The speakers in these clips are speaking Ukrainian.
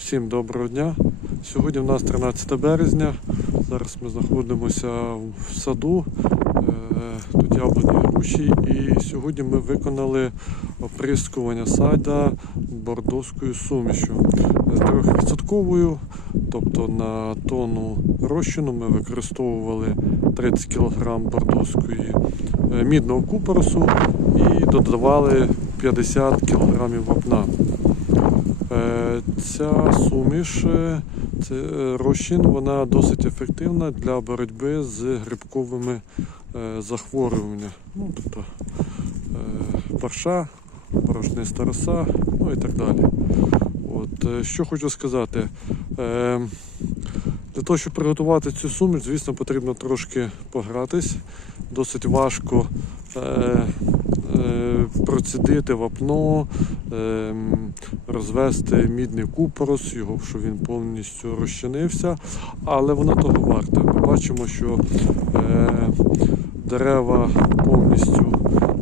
Всім доброго дня. Сьогодні в нас 13 березня. Зараз ми знаходимося в саду. Е, Тут яблуні груші. І сьогодні ми виконали оприскування сада бордоською сумішю. Трьохвідсотковою, тобто на тонну розчину ми використовували 30 кг бордоської е, мідного купоросу і додавали 50 кг вапна. Е, Ця суміш, е, це е, розчин, вона досить ефективна для боротьби з грибковими захворюваннями. Ну, тобто парша, порожниста роса, ну і так далі. От, що хочу сказати. Для того, щоб приготувати цю суміш, звісно, потрібно трошки погратись. Досить важко процідити вапно, е, розвести мідний купорос, його, щоб він повністю розчинився, але воно того варте. Ми бачимо, що е, дерева повністю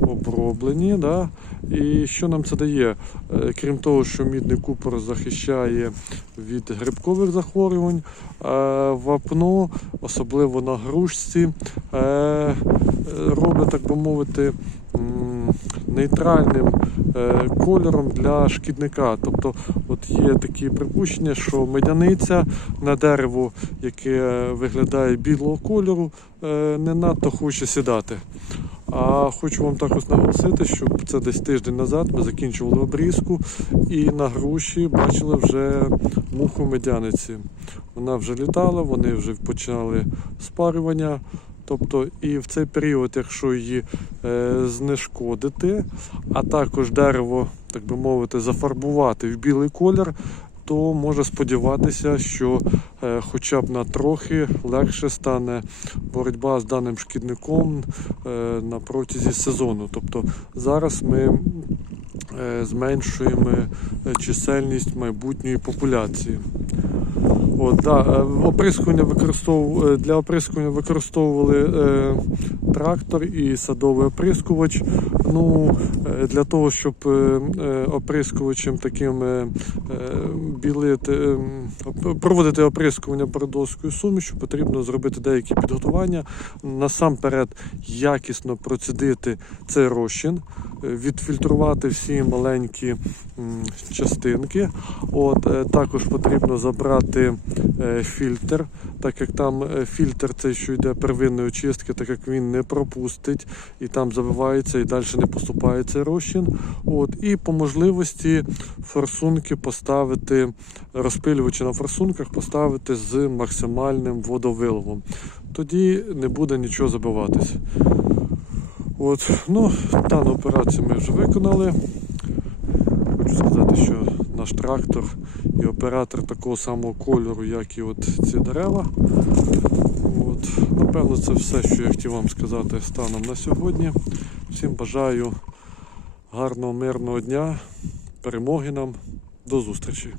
оброблені. Да? І що нам це дає? Е, Крім того, що мідний купор захищає від грибкових захворювань, е, вапно, особливо на грушці, е, робить, так би мовити, нейтральним кольором для шкідника. Тобто, от є такі припущення, що медяниця на дерево, яке виглядає білого кольору, не надто хоче сідати. А хочу вам також наголосити, що це десь тиждень назад ми закінчували обрізку і на груші бачили вже муху медяниці. Вона вже літала, вони вже починали спарювання. Тобто і в цей період, якщо її е, знешкодити, а також дерево, так би мовити, зафарбувати в білий колір, то може сподіватися, що е, хоча б на трохи легше стане боротьба з даним шкідником е, на протязі сезону. Тобто зараз ми е, зменшуємо чисельність майбутньої популяції. От, да, е, оприскування використов... е, для оприскування використовували е, трактор і садовий оприскувач. Ну, е, для того, щоб е, оприскувачем таким е, білити, е, проводити оприскування бордоською сумішю, потрібно зробити деякі підготування. Насамперед якісно процідити цей розчин, відфільтрувати всі маленькі частинки. От, е, також потрібно забрати е, фільтр, так як там е, фільтр цей, що йде первинної очистки, так як він не пропустить і там забивається і далі не поступає цей розчин. От, і по можливості форсунки поставити, розпилювачі на форсунках поставити з максимальним водовиливом. Тоді не буде нічого забиватись. От, ну, дану операцію ми вже виконали. Хочу сказати, що наш трактор і оператор такого самого кольору, як і от ці дерева. От, напевно, це все, що я хотів вам сказати станом на сьогодні. Всім бажаю гарного, мирного дня, перемоги нам. До зустрічі!